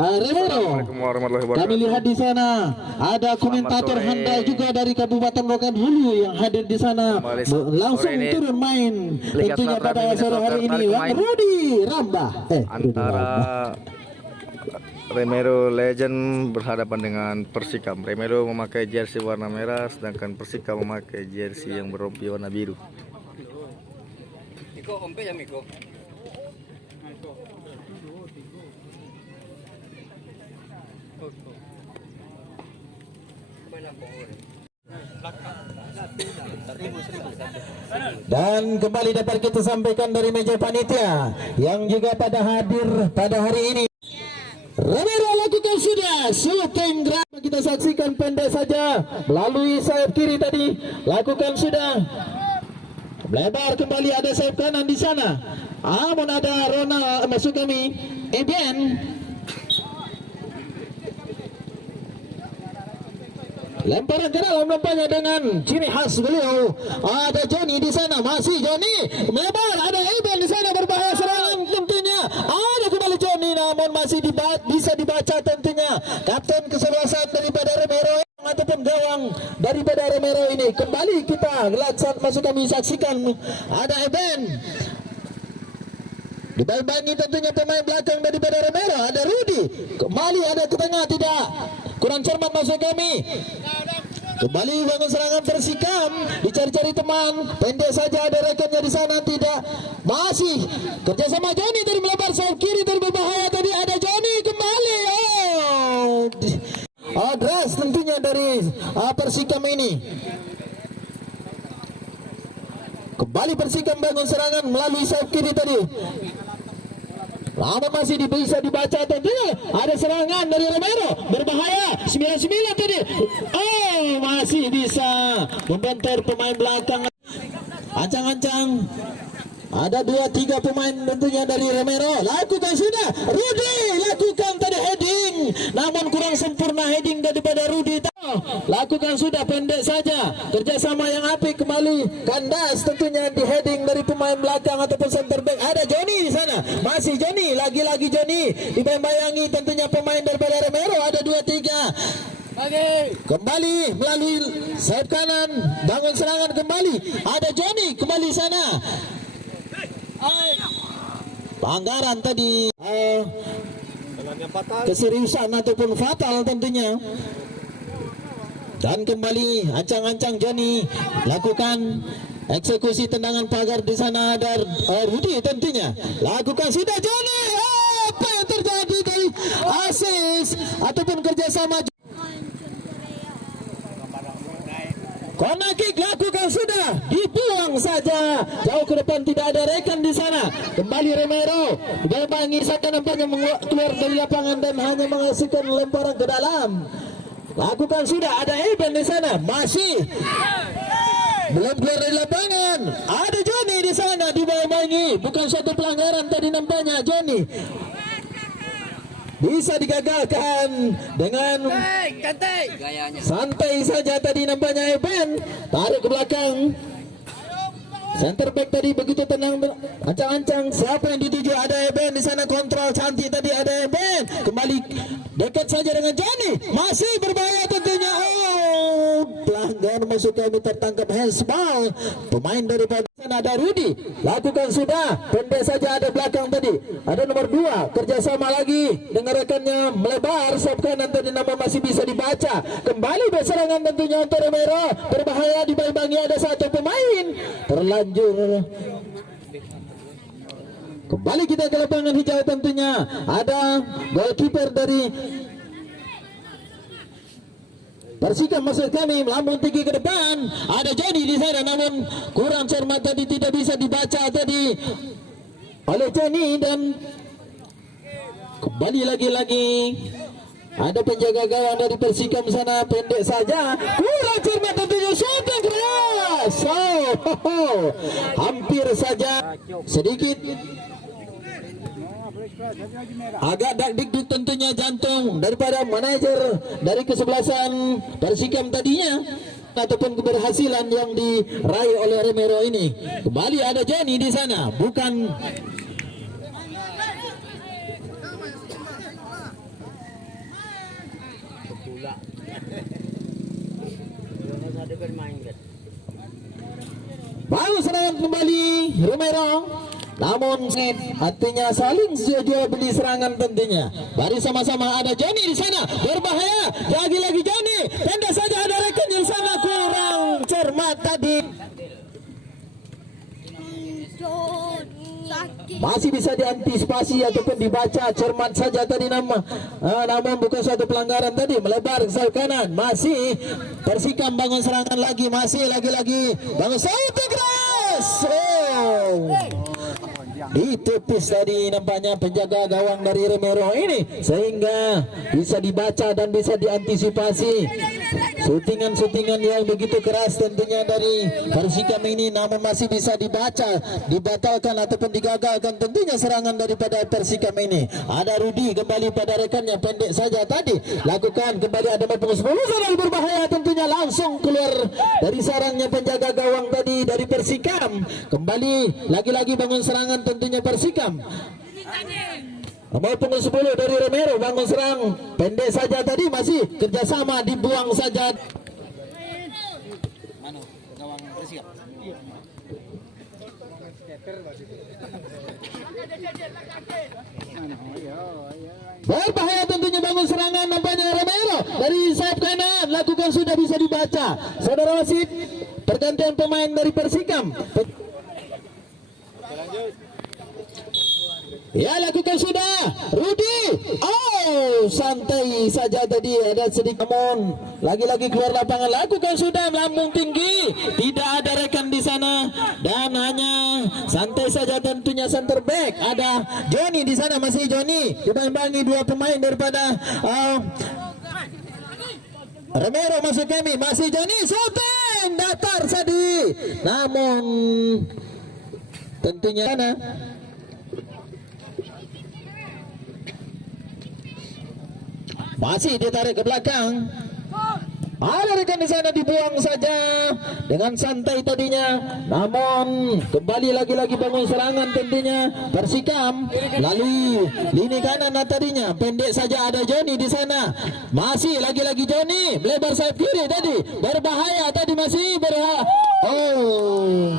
Remero. Kami lihat di sana ada komentator handal juga dari Kabupaten Rokan-Hulu yang hadir di sana, langsung turun main tentunya pada sore hari ini. Rudi Rambah antara Remero Legend berhadapan dengan Persikam. Remero memakai jersey warna merah, sedangkan Persikam memakai jersey yang berrompi warna biru. Dan kembali dapat kita sampaikan dari meja panitia yang juga pada hadir pada hari ini. Remero lakukan sudah shooting grab, kita saksikan pendek saja melalui sayap kiri tadi, lakukan sudah lebar kembali, ada sayap kanan di sana. Namun ada Ronald masuk kami Eben. Lemparan ke dalam nampaknya dengan ciri khas beliau. Ada Johnny di sana, masih Johnny melebar, ada Eben di sana, berbahaya serangan tentunya. Ada kembali Johnny, namun masih bisa dibaca tentunya. Kapten kesebelasan daripada Remero ataupun gawang daripada Remero ini. Kembali kita gelacak masuk kami saksikan ada Eben. Dibangi tentunya pemain belakang daripada Remero, ada Rudi. Kembali ada ke tengah, tidak kurang cermat masuk kami. Kembali bangun serangan Persikam, dicari-cari teman, pendek saja ada rekannya di sana, tidak. Masih kerjasama Johnny dari melebar sayap kiri, dari berbahaya tadi, ada Johnny kembali. Adres tentunya dari Persikam ini. Kembali Persikam bangun serangan melalui sayap kiri tadi. Namun masih bisa dibaca tentunya. Ada serangan dari Remero, berbahaya 99 tadi. Masih bisa membentur pemain belakang. Ancang-ancang. Ada 2-3 pemain tentunya dari Remero. Lakukan sudah Rudi, lakukan tadi heading, namun kurang sempurna heading daripada Rudi. Lakukan sudah pendek saja, kerjasama yang apik, kembali kandas tentunya di heading dari pemain belakang ataupun center back. Ada Johnny di sana, masih Johnny, lagi-lagi Johnny dibayang-bayangi tentunya pemain daripada Remero. Ada 2-3. Kembali melalui sayap kanan, bangun serangan kembali. Ada Johnny kembali sana. Pelanggaran tadi, keseriusan ataupun fatal tentunya. Dan kembali ancang-ancang Johnny lakukan eksekusi tendangan pagar di sana. Ada Rudi tentunya lakukan sudah Johnny. Apa yang terjadi dari asis ataupun kerjasama? Corner kick lakukan sudah, dibuang saja jauh ke depan, tidak ada rekan di sana. Kembali Remero dibangi saja, nampaknya keluar dari lapangan dan hanya menghasilkan lemparan ke dalam. Lakukan sudah, ada Eben di sana, masih belum keluar dari lapangan. Ada Johnny di sana dibangi, bukan suatu pelanggaran tadi nampaknya. Johnny bisa digagalkan dengan santai saja tadi nampaknya. Eben tarik ke belakang, center back tadi begitu tenang, ancang-ancang siapa yang dituju. Ada Eben di sana, kontrol cantik tadi, ada Eben kembali dekat saja dengan Johnny, masih berbahaya tentunya. Pelanggaran masuk kami, tertangkap handsball pemain daripada sana. Ada Rudi, lakukan sudah pendek saja, ada belakang tadi, ada nomor 2 kerjasama lagi dengan rekannya, melebar sayap kanan tadi, namun masih bisa dibaca. Kembali berserangan tentunya untuk Remero, berbahaya dibangi, ada satu pemain terlanjur. Kembali kita ke lapangan hijau tentunya, ada goalkeeper dari Persikam masuk kami, melambung tinggi ke depan. Ada Johnny di sana, namun kurang cermat tadi, tidak bisa dibaca tadi oleh Johnny. Dan kembali lagi-lagi ada penjaga gawang dari Persikam sana, pendek saja, kurang cermat tentunya, shooting keras. Hampir saja sedikit agak dak-dik tentunya jantung daripada manajer dari kesebelasan Persikam tadinya, ataupun keberhasilan yang diraih oleh Remero ini. Kembali ada Johnny di sana, bukan kembali Romero. Namun artinya saling jual beli serangan tentunya. Mari sama-sama ada Johnny di sana berbahaya. Lagi-lagi Johnny. Tanda saja ada rekan yang sama kurang cermat tadi. Masih bisa diantisipasi ataupun dibaca cermat saja tadi nama. Namun bukan suatu pelanggaran tadi. Melebar ke sayap kanan. Masih Persikam bangun serangan lagi. Masih lagi-lagi bangun sayap keras. Oh. Ditepis tadi nampaknya penjaga gawang dari Romero ini sehingga bisa dibaca dan bisa diantisipasi syutingan-syutingan yang begitu keras tentunya dari Persikam ini, namun masih bisa dibaca, dibatalkan ataupun digagalkan tentunya serangan daripada Persikam ini. Ada Rudi kembali pada rekannya, pendek saja tadi lakukan kembali, ada pengurus serangan berbahaya tentunya langsung keluar dari sarangnya penjaga gawang tadi dari Persikam. Kembali lagi-lagi bangun serangan tentunya Persikam. Nomor punggung 10 dari Romero bangun serang, pendek saja tadi, masih kerjasama dibuang saja. Berbahaya tentunya bangun serangan nampaknya Romero dari sayap kanan, lakukan sudah bisa dibaca. Saudara wasit, pergantian pemain dari Persikam. Ya, lakukan sudah Rudi. Oh, santai saja tadi, ada sedikit namun lagi-lagi keluar lapangan, lakukan sudah melambung tinggi, tidak ada rekan di sana dan hanya santai saja tentunya center back. Ada Johnny di sana, masih Johnny dibangi dua pemain daripada Romero masuk kami, masih Johnny shooting datar tadi, namun tentunya masih ditarik ke belakang. Ada rekan di sana, dibuang saja dengan santai tadinya. Namun kembali lagi-lagi bangun serangan tentunya Persikam melalui lini kanan tadinya. Pendek saja ada Johnny di sana. Masih lagi-lagi Johnny melebar sayap kiri tadi. Berbahaya tadi, masih berbahaya. Oh,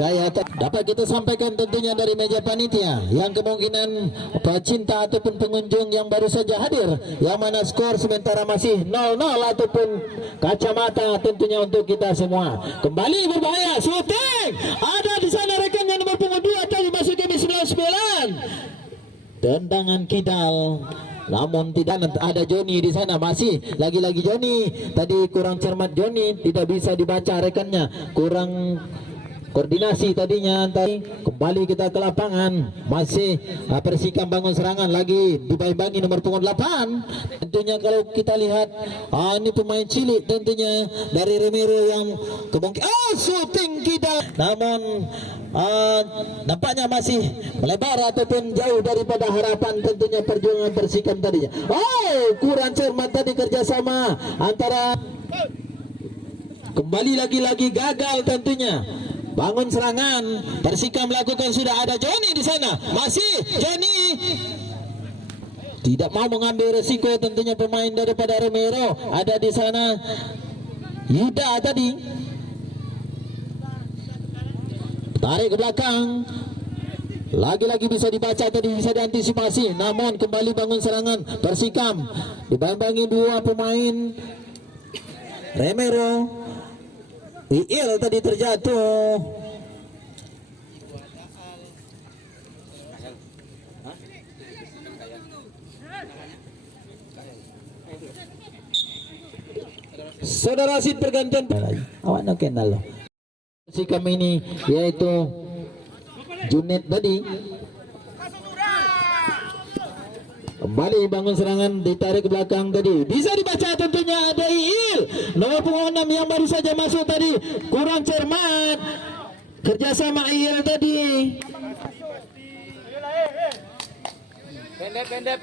gaya dapat kita sampaikan tentunya dari meja panitia yang kemungkinan pecinta ataupun pengunjung yang baru saja hadir, yang mana skor sementara masih 0-0 ataupun kacamata tentunya untuk kita semua. Kembali berbahaya, shooting ada di sana rekannya nomor punggung 2 tadi masuk kami 99. Tendangan kidal, namun tidak ada Johnny di sana, masih lagi-lagi Johnny tadi kurang cermat. Johnny tidak bisa dibaca rekannya, kurang koordinasi tadinya. Kembali kita ke lapangan, masih Persikam bangun serangan lagi, dibangi nomor punggung 8. Tentunya kalau kita lihat ini pemain cilik tentunya dari Romero yang kemungkinan shooting kita, namun nampaknya masih melebar ataupun jauh daripada harapan tentunya perjuangan Persikam tadinya. Oh, kurang cermat tadi kerjasama antara, kembali lagi-lagi gagal tentunya bangun serangan. Persikam melakukan sudah, ada Johnny di sana, masih Johnny tidak mau mengambil resiko tentunya pemain daripada Romero. Ada di sana Yuda tadi tarik ke belakang, lagi-lagi bisa dibaca tadi, bisa diantisipasi, namun kembali bangun serangan Persikam dibangi dua pemain Romero. Il tadi terjatuh. Saudara Sid pergantian. Awak nak kenal si kami ini yaitu Junet tadi. Kembali bangun serangan, ditarik ke belakang tadi, bisa dibaca tentunya dari Il nomor punggung 6 yang baru saja masuk tadi, kurang cermat kerjasama Il tadi. Pendek.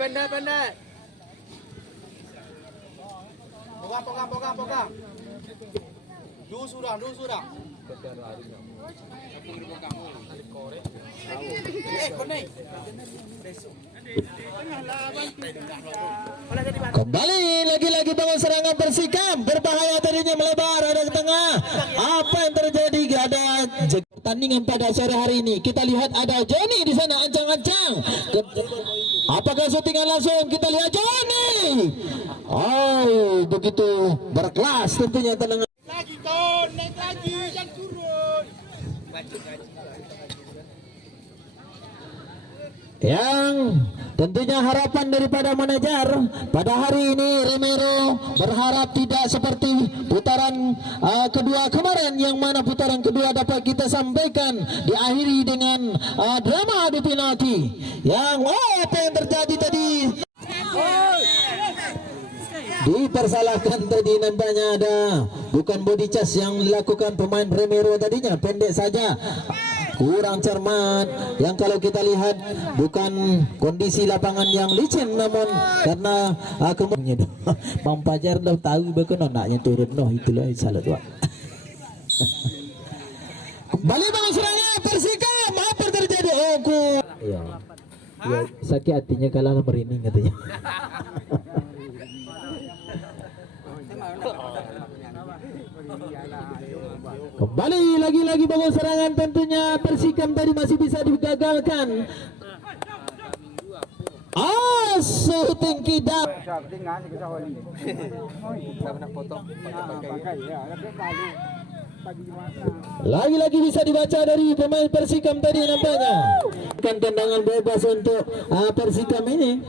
Pogang. Dulu sudah. Kembali lagi-lagi bangun serangan Persikam, berbahaya tadinya melebar, ada ke tengah. Apa yang terjadi? Ada pertandingan pada sore hari ini. Kita lihat ada Johnny di sana ancang-ancang. Apakah syutingan langsung? Kita lihat Johnny. Oh, begitu berkelas tentunya tendangan. Lagi kau, naik lagi, jangan turun. Yang tentunya harapan daripada manajer pada hari ini, Romero berharap tidak seperti putaran kedua kemarin, yang mana putaran kedua dapat kita sampaikan diakhiri dengan drama adu penalti. Yang apa yang terjadi tadi? Dipersalahkan tadi, nampaknya ada bukan body charge yang dilakukan pemain Romero tadinya, pendek saja, kurang cermat. Yang kalau kita lihat bukan kondisi lapangan yang licin, namun karena kemudian Bang Pajar dah tahu bagaimana naknya turun, itulah salah dua. Balik bang serangan Persika, apa terjadi? Ya, sakit hatinya kalah merinding katanya. Kembali lagi-lagi bangun serangan, tentunya Persikam tadi masih bisa digagalkan. Shooting kidap. Lagi-lagi bisa dibaca dari pemain Persikam tadi nampaknya. Kan tendangan bebas untuk Persikam ini.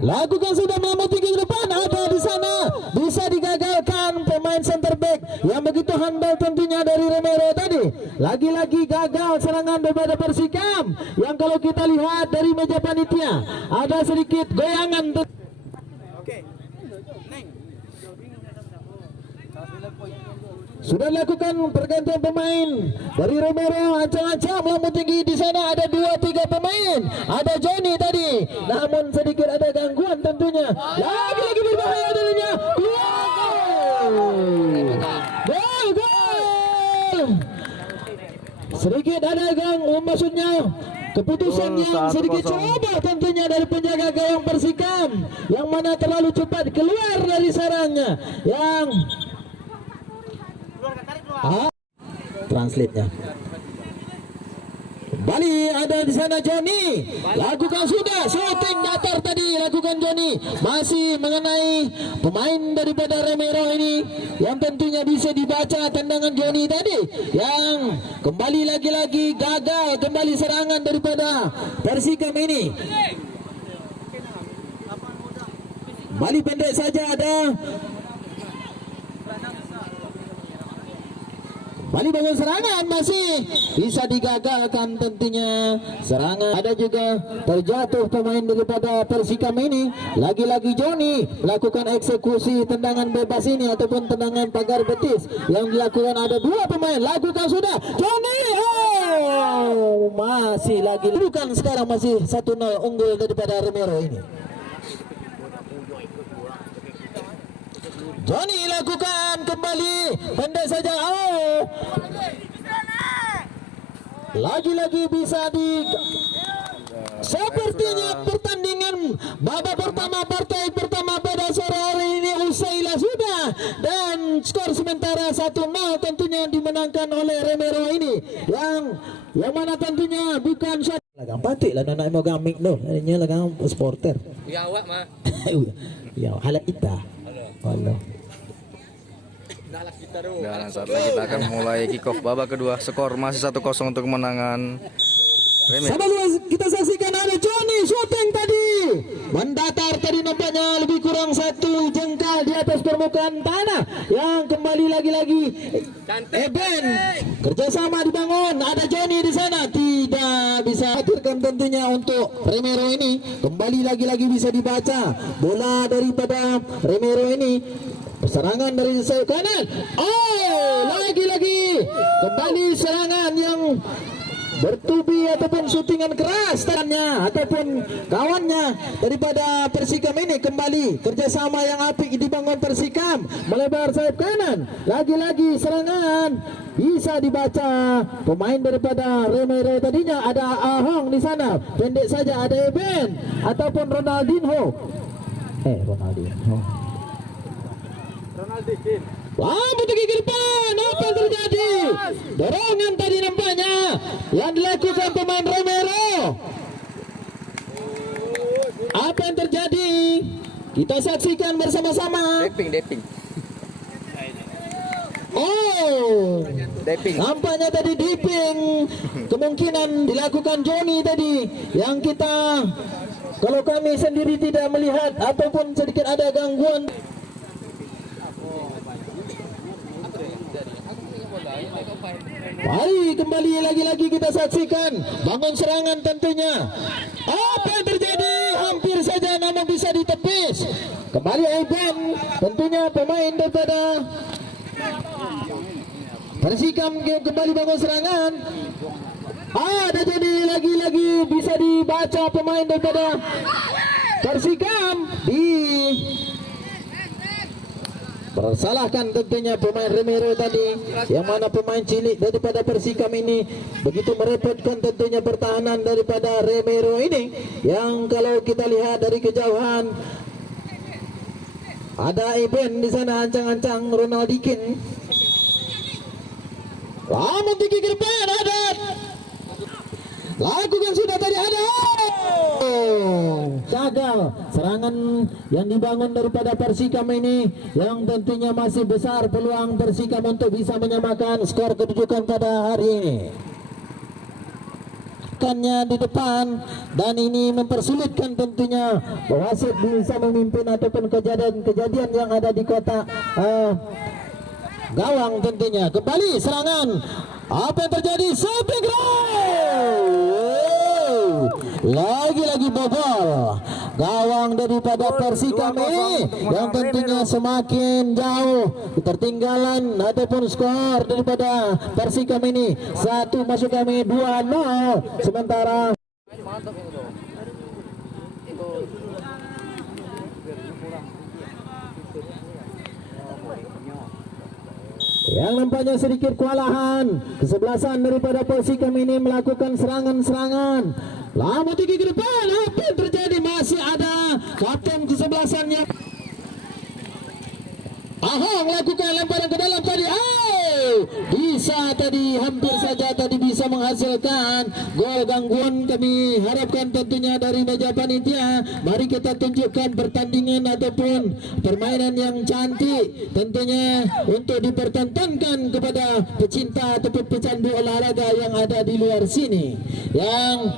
Lakukan sudah memuti ke depan, ada di sana bisa digagalkan pemain center back yang begitu handal tentunya dari Romero tadi. Lagi-lagi gagal serangan daripada Persikam, yang kalau kita lihat dari meja panitia ada sedikit goyangan. Sudah lakukan pergantian pemain dari Romero, ancang-ancang melambung tinggi di sana, ada 2-3 pemain, ada Johnny tadi, namun sedikit ada gangguan tentunya. Lagi-lagi berbahaya darinya. Gol. Sedikit ada maksudnya keputusan yang sedikit coba tentunya dari penjaga gawang Persikam, yang mana terlalu cepat keluar dari sarangnya. Yang translate-nya. Kembali ada di sana Johnny. Lakukan sudah shooting datar tadi, lakukan Johnny. Masih mengenai pemain daripada Romero ini, yang tentunya bisa dibaca tendangan Johnny tadi, yang kembali lagi-lagi gagal kembali serangan daripada Persikam ini. Kembali pendek saja ada. Balik bangun serangan, masih bisa digagalkan tentunya serangan. Ada juga terjatuh pemain daripada Persikam ini. Lagi-lagi Johnny melakukan eksekusi tendangan bebas ini ataupun tendangan pagar betis yang dilakukan. Ada 2 pemain, lakukan sudah Johnny. Masih lagi bukan, sekarang masih 1-0 unggul daripada Romero ini. Johnny lakukan kembali pendek saja. Lagi-lagi bisa di sepertinya pertandingan babak pertama, partai pertama pada sore hari ini usailah sudah, dan skor sementara 1-0 tentunya dimenangkan oleh Romero ini, yang mana tentunya bukan lagang patik lah nak mau gamik no, ini lagang supporter. Ya awak mah. Ya halat kita. Allah. Dan saat lagi kita akan mulai kick off babak kedua. Skor masih 1-0 untuk kemenangan Remix. Sama kita saksikan ada Johnny shooting tadi, mendatar tadi, nampaknya lebih kurang 1 jengkal di atas permukaan tanah, yang kembali lagi-lagi Eben kerjasama dibangun. Ada Johnny di sana, tidak bisa hadirkan tentunya untuk Romero ini. Kembali lagi-lagi bisa dibaca bola daripada Romero ini. Serangan dari sayap kanan. Lagi-lagi kembali serangan yang bertubi ataupun syutingan keras tangannya ataupun kawannya daripada Persikam ini. Kembali kerjasama yang apik dibangun Persikam, melebar sayap kanan. Lagi-lagi serangan bisa dibaca pemain daripada Romero tadinya. Ada Ahong di sana, pendek saja ada Eben ataupun Ronaldinho. Ronaldinho. Lampu tinggi ke depan, apa yang terjadi? Dorongan tadi nampaknya yang dilakukan pemain Romero. Apa yang terjadi? Kita saksikan bersama-sama. Deping. Oh, Deping. nampaknya tadi dipping. Kemungkinan dilakukan Joni tadi. Yang kita, kalau kami sendiri tidak melihat ataupun sedikit ada gangguan. Mari kembali lagi-lagi kita saksikan bangun serangan tentunya. Apa yang terjadi? Hampir saja namun bisa ditepis. Kembali Aiben, tentunya pemain daripada Persikam kembali bangun serangan. Ada jadi lagi-lagi bisa dibaca pemain daripada Persikam di persalahkan tentunya pemain Romero tadi, yang mana pemain cilik daripada Persikam ini begitu merepotkan tentunya pertahanan daripada Romero ini, yang kalau kita lihat dari kejauhan ada Iben di sana ancang-ancang Ronaldikin. Namun tinggi ke depan ada. Lakukan sudah tadi ada. Gagal serangan yang dibangun daripada Persikam ini, yang tentunya masih besar peluang Persikam untuk bisa menyamakan skor kedudukan pada hari ini. Kannya di depan dan ini mempersulitkan tentunya wasit bisa memimpin ataupun kejadian yang ada di kotak gawang tentunya. Kembali serangan. Apa yang terjadi? Shooting lagi-lagi bobol gawang daripada Persikam ini, yang tentunya semakin jauh ketertinggalan ataupun skor daripada Persikam ini. Satu masuk kami 2-0 sementara yang nampaknya sedikit kewalahan kesebelasan daripada Persikam ini melakukan serangan-serangan. Lama tinggi ke depan. Apa yang terjadi? Masih ada kapten kesebelasannya. Ahong lakukan lemparan ke dalam tadi. Bisa tadi, hampir saja tadi bisa menghasilkan gol gangguan. Kami harapkan tentunya dari meja panitia, mari kita tunjukkan pertandingan ataupun permainan yang cantik tentunya untuk dipertontonkan kepada pecinta ataupun pecandu olahraga yang ada di luar sini. Yang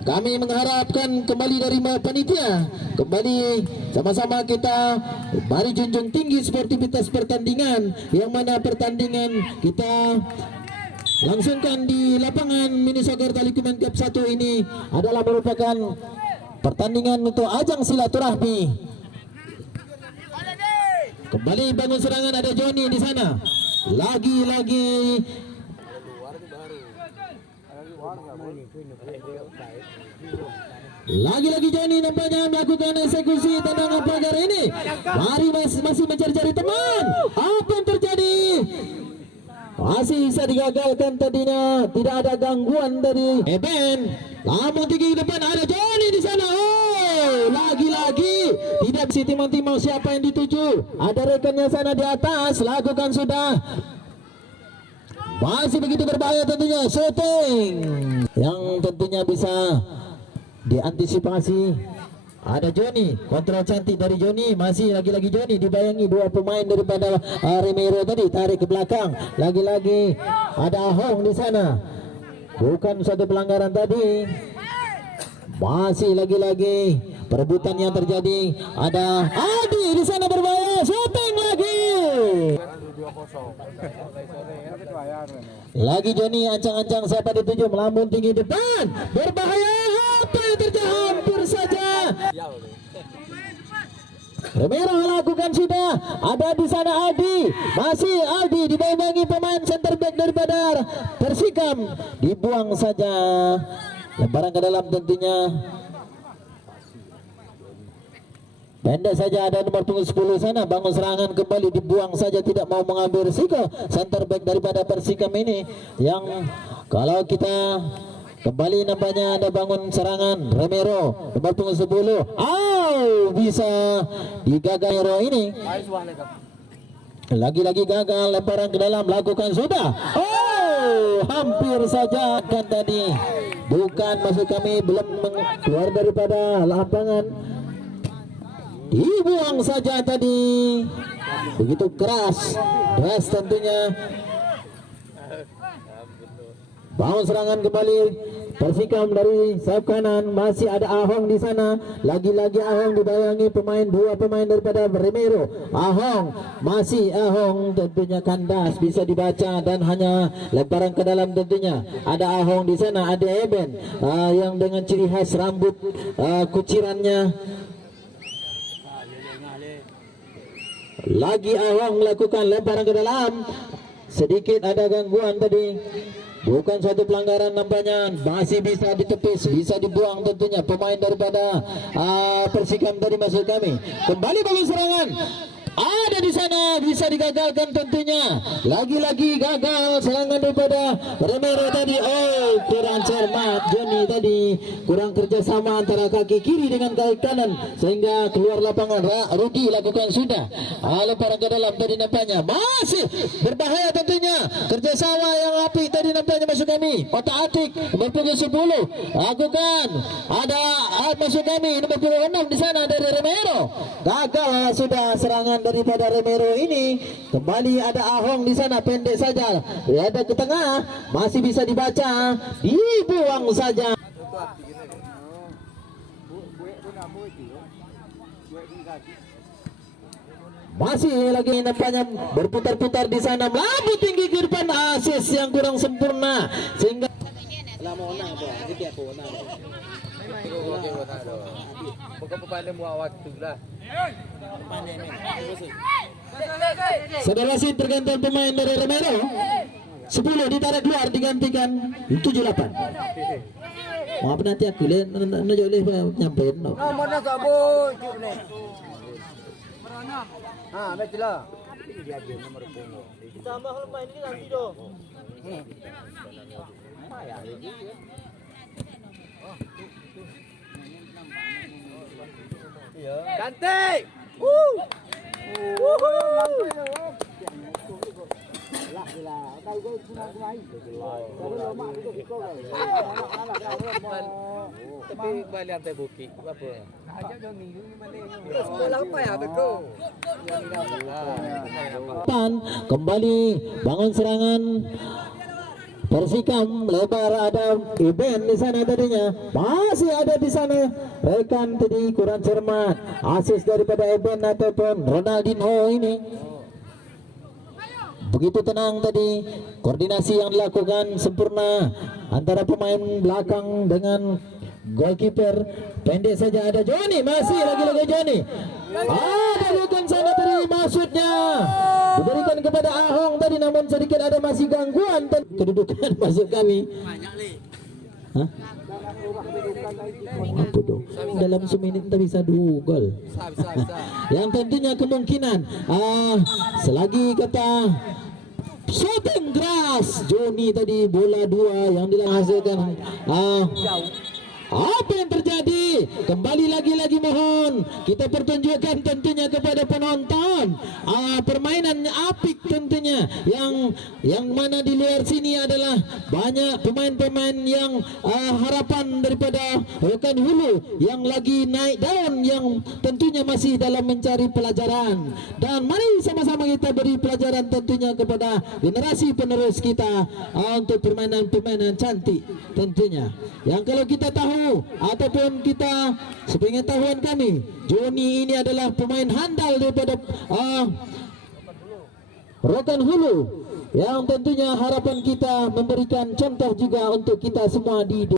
kami mengharapkan kembali dari panitia, kembali sama-sama kita mari junjung tinggi sportivitas pertandingan, yang mana pertandingan kita langsungkan di lapangan Mini Soccer Talikuman Cup 1 ini adalah merupakan pertandingan untuk ajang silaturahmi. Kembali bangun serangan, ada Joni di sana. Lagi-lagi Joni nampaknya melakukan eksekusi tendangan pagar ini. Mari masih mencari-cari teman. Apa yang terjadi? Masih bisa digagalkan tadinya. Tidak ada gangguan dari Eben. Namun tinggi depan ada Joni di sana. Lagi-lagi tidak bisa timang-timang siapa yang dituju. Ada rekannya sana di atas. Lakukan sudah. Masih begitu berbahaya tentunya. Shooting yang tentunya bisa diantisipasi. Ada Joni, kontrol cantik dari Joni. Masih lagi-lagi Joni dibayangi dua pemain daripada Romero tadi, tarik ke belakang. Lagi-lagi ada Ahong di sana. Bukan suatu pelanggaran tadi. Masih lagi-lagi perebutan yang terjadi. Ada Adi di sana berbahaya. Shooting lagi. Lagi Joni ancang-ancang siapa dituju, melambung tinggi depan. Berbahaya. Apa yang terjadi? Hampir saja. Romero lakukan sudah. Ada di sana Aldi. Masih Aldi dibayangi pemain center back daripada Persikam. Dibuang saja. Lemparan ke dalam tentunya. Pendek saja, ada nomor punggung 10 sana. Bangun serangan kembali, dibuang saja, tidak mau mengambil risiko center back daripada Persikam ini, yang kalau kita Kembali nampaknya ada bangun serangan Romero nomor punggung 10. Bisa digagal Romero ini. Lagi-lagi gagal lemparan ke dalam, lakukan sudah. Hampir saja kan tadi. Bukan, maksud kami belum keluar daripada lapangan. Dibuang saja tadi. Begitu keras tentunya. Bangun serangan kembali Persikam dari sayap kanan, masih ada Ahong di sana. Lagi-lagi Ahong dibayangi dua pemain daripada Romero. Ahong tentunya kandas, bisa dibaca dan hanya lemparan ke dalam tentunya. Ada Ahong di sana, ada Eben yang dengan ciri khas rambut kucirannya. Lagi Ahong melakukan lemparan ke dalam. Sedikit ada gangguan tadi. Bukan suatu pelanggaran nampaknya, masih bisa ditepis, bisa dibuang tentunya pemain daripada Persikam tadi maksud kami. Kembali bangun serangan. Ada di sana, bisa digagalkan tentunya. Lagi-lagi gagal serangan daripada Romero tadi. Kurang cermat Joni tadi, kurang kerjasama antara kaki kiri dengan kaki kanan sehingga keluar lapangan. Rudy lakukan sudah. Lemparan ke dalam tadi nampaknya masih berbahaya tentunya. Kerjasama yang apik tadi nampaknya masuk kami. Otak-atik nomor punggung 10 lakukan. Ada masuk kami nomor punggung 6 di sana dari Romero. Gagal sudah serangan daripada Romero ini. Kembali ada Ahong di sana, pendek saja. Ada ke tengah, masih bisa dibaca, dibuang saja. Masih lagi nampaknya berputar-putar di sana, melambung tinggi ke depan, asis yang kurang sempurna sehingga saudara sih tergantung pemain dari Romero. 10 ditarik keluar, digantikan 78. Maaf nanti aku lihat boleh nyampein. Mana sabut? Baiklah. Ditambah lemak ini nanti dong. Cantik. Tapi balik lantai bukit apa? Sekolah apa ya betul? Kembali bangun serangan Persikam, lebar ada Eben di sana tadinya, masih ada di sana rekan tadi kurang cermat, asis daripada Eben ataupun Ronaldinho ini. Begitu tenang tadi, koordinasi yang dilakukan sempurna antara pemain belakang dengan goalkeeper. Pendek saja ada Joni, masih lagi-lagi Joni. Bukan sana tadi maksudnya diberikan kepada Ahong tadi, namun sedikit ada masih gangguan kedudukan masuk kami. Apa dong? Dalam semenit kita bisa 2 gol. Yang tentunya kemungkinan selagi kata shooting grass Joni tadi bola 2 yang dihasilkan. Apa yang terjadi? Kembali lagi-lagi mohon kita pertunjukkan tentunya kepada penonton permainan apik tentunya, yang mana di luar sini adalah banyak pemain-pemain yang harapan daripada rekan hulu yang lagi naik daun, yang tentunya masih dalam mencari pelajaran. Dan mari sama-sama kita beri pelajaran tentunya kepada generasi penerus kita untuk permainan-permainan cantik tentunya. Yang kalau kita tahu ataupun kita sepengetahuan kami, Joni ini adalah pemain handal daripada Rokan Hulu, yang tentunya harapan kita memberikan contoh juga untuk kita semua di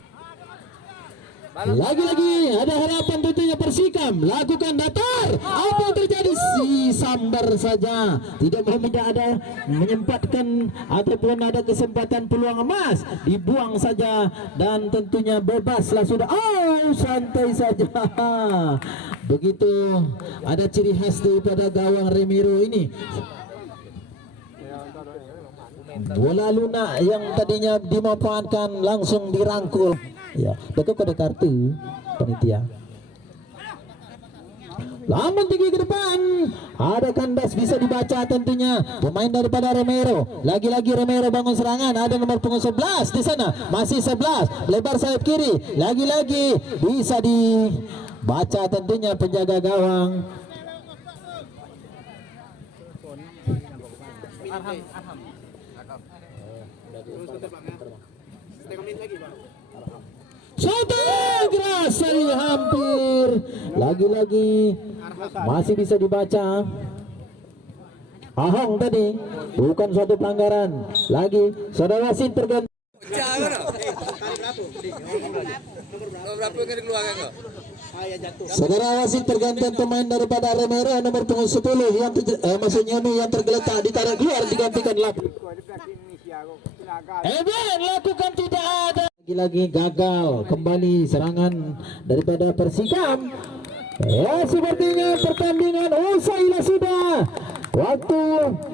lagi-lagi ada harapan tentunya Persikam lakukan datar. Apa yang terjadi? Si sambar saja, tidak ada menyempatkan ataupun ada kesempatan peluang emas, dibuang saja dan tentunya bebaslah sudah. Santai saja. Begitu ada ciri khas daripada gawang Romero ini. Bola lunak yang tadinya dimanfaatkan langsung dirangkul. Ya, betul kode kartu panitia. Lamun tinggi ke depan, ada kandas bisa dibaca tentunya pemain daripada Romero. Lagi-lagi Romero bangun serangan, ada nomor punggung 11 di sana, masih 11 lebar sayap kiri, lagi-lagi bisa dibaca tentunya penjaga gawang. Shooting keras sekali, hampir lagi-lagi masih bisa dibaca. Ahong tadi bukan suatu pelanggaran lagi. Saudara wasit tergantung. Saudara wasit tergantung pemain daripada Romero nomor punggung 10 yang maksudnya yang tergeletak ditarik keluar digantikan lagi. Lakukan tidak ada. Lagi-lagi gagal kembali serangan daripada Persikam. Ya, sepertinya pertandingan usai sudah. Waktu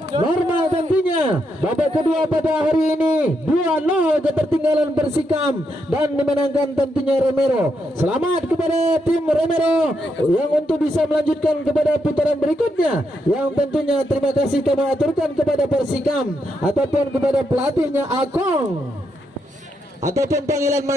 normal tentunya. Babak kedua pada hari ini 2-0 ketertinggalan Persikam dan dimenangkan tentunya Romero. Selamat kepada tim Romero yang untuk bisa melanjutkan kepada putaran berikutnya. Yang tentunya terima kasih kami aturkan kepada Persikam ataupun kepada pelatihnya Akong ataupun panggilan